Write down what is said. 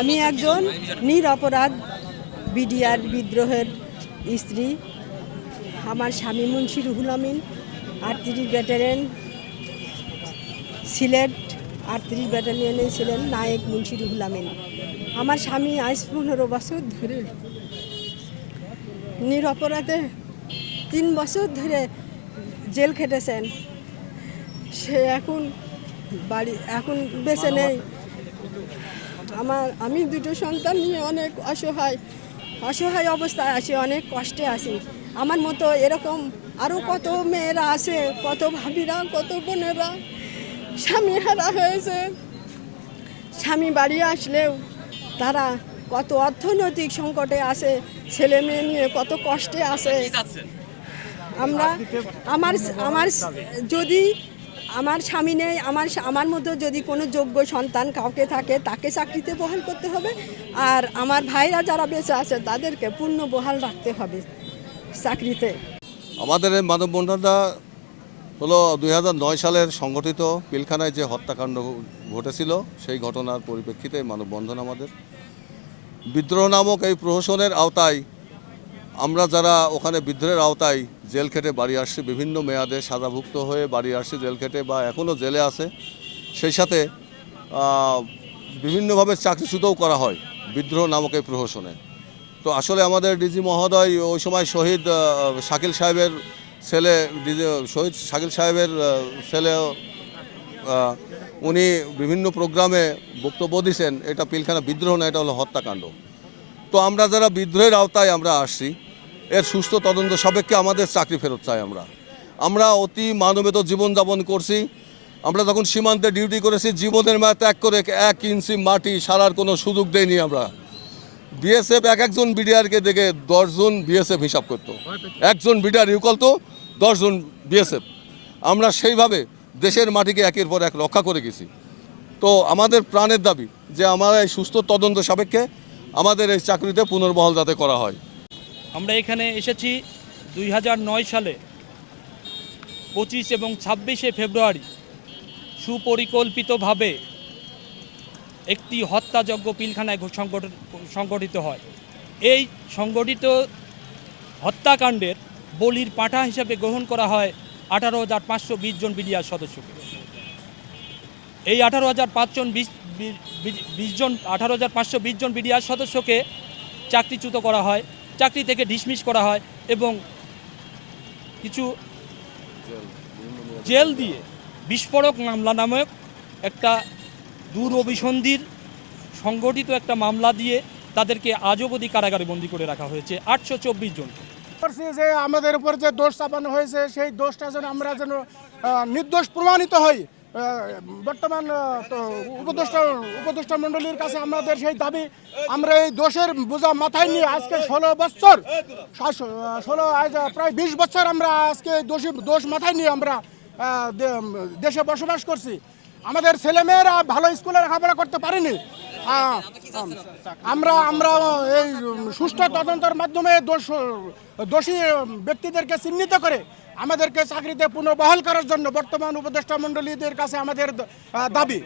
আমি একজন নিরপরাধ বিডিআর বিদ্রোহের স্ত্রী। আমার স্বামী মুন্সি রুহুল আমিন, আটত্রিশ ব্যাটালিয়ন সিলেট, আটত্রিশ ব্যাটালিয়নে ছিলেন নায়ক মুন্সি রুহুল আমিন। আমার স্বামী আজ পনেরো বছর ধরে নিরপরাধে তিন বছর ধরে জেল খেটেছেন। সে এখন বাড়ি, এখন বেঁচে নেই আমার আমি দুটো সন্তান নিয়ে অনেক অসহায় অসহায় অবস্থায় আছি অনেক কষ্টে আছি। আমার মতো এরকম আরও কত মেয়েরা আছে কত ভাবিরা কত বোনেরা। স্বামী হারা হয়েছে। স্বামী বাড়ি আসলেও তারা কত অর্থনৈতিক সংকটে আছে ছেলে মেয়ে নিয়ে কত কষ্টে আছে। আমরা আমার আমার যদি আমার স্বামী নেই, আমার আমার মধ্যে যদি কোনো যোগ্য সন্তান কাউকে থাকে, তাকে চাকরিতে বহাল করতে হবে। আর আমার ভাইরা যারা বেঁচে আছে, তাদেরকে পূর্ণ বহাল রাখতে হবে চাকরিতে। আমাদের এই মানববন্ধনটা হলো দুই সালের সংগঠিত পিলখানায় যে হত্যাকাণ্ড ঘটেছিল, সেই ঘটনার পরিপ্রেক্ষিতে মানববন্ধন আমাদের। বিদ্রোহ নামক এই প্রহসনের আওতায় আমরা যারা ওখানে বিদ্রোহের আওতায় জেল খেটে বাড়ি আসছি, বিভিন্ন মেয়াদে সাজাভুক্ত হয়ে বাড়ি আসছি জেল খেটে বা এখনও জেলে আছে, সেই সাথে বিভিন্নভাবে চাকরিচ্যুতও করা হয় বিদ্রোহ নামক এই প্রহসনে। তো আসলে আমাদের ডিজি মহোদয় ওই সময় শহীদ শাকিল সাহেবের ছেলে, ডিজি, শহীদ শাকিল সাহেবের ছেলে উনি বিভিন্ন প্রোগ্রামে বক্তব্য দিয়েছেন এটা পিলখানা বিদ্রোহ না, এটা হলো হত্যাকাণ্ড। তো আমরা যারা বিদ্রোহের আওতায় আমরা আসছি এর সুস্থ তদন্ত সাপেক্ষে আমাদের চাকরি ফেরত চাই আমরা। আমরা অতি মানবেত জীবনযাপন করছি। আমরা যখন সীমান্তে ডিউটি করেছি, জীবনের মায়া ত্যাগ করে এক ইঞ্চি মাটি সারার কোনো সুযোগ দেয়নি আমরা। বিএসএফ এক একজন বিডিআরকে দেখে দশজন বিএসএফ হিসাব করতো। একজন বিডিআর ইউকল তো, দশজন বিএসএফ। আমরা সেইভাবে দেশের মাটিকে একের পর এক রক্ষা করে গেছি। তো আমাদের প্রাণের দাবি যে আমার এই সুস্থ তদন্ত সাপেক্ষে আমাদের এই চাকরিতে পুনর্বহাল যাতে করা হয়। আমরা এখানে এসেছি দুই সালে, পঁচিশ এবং ছাব্বিশে ফেব্রুয়ারি। সুপরিকল্পিতভাবে একটি হত্যাযজ্ঞ পিলখানায় সংগঠিত হয়। এই সংগঠিত হত্যাকাণ্ডের বলির পাঁঠা হিসেবে গ্রহণ করা হয় আঠারো হাজার পাঁচশো বিশ জন বিডিআর সদস্যকে। এই আঠারো হাজার পাঁচজন বিশ জন আঠারো হাজার পাঁচশো বিশ জন বিডিআর সদস্যকে চাকরিচ্যুত করা হয়। চাকরি থেকে ডিসমিস করা হয় এবং কিছু জেল দিয়ে বিস্ফোরক মামলা নামক একটা দূর অভিসন্ধির সংগঠিত একটা মামলা দিয়ে তাদেরকে আজও অবধি কারাগারে বন্দি করে রাখা হয়েছে আটশো চব্বিশ জন। যে আমাদের উপর যে দোষ চাপানো হয়েছে, সেই দোষটা যেন আমরা যেন নির্দোষ প্রমাণিত হই বর্তমান উপদেষ্টা উপদেষ্টা মণ্ডলীর কাছে আমাদের সেই দাবি, আমরা এই দোষের বোঝা মাথায় নিয়ে আজকে ষোলো বছর ষোলো প্রায় বিশ বছর আমরা আজকে দোষী, দোষ মাথায় নিয়ে আমরা দেশে বসবাস করছি। আমাদের ছেলেমেয়েরা ভালো স্কুলে লেখাপড়া করতে পারেনি। আমরা আমরা এই সুষ্ঠু তদন্তের মাধ্যমে দোষ, দোষী ব্যক্তিদেরকে চিহ্নিত করে আমাদেরকে চাকরিতে পুনর্বহাল করার জন্য বর্তমান উপদেষ্টা মন্ডলীদের কাছে আমাদের দাবি।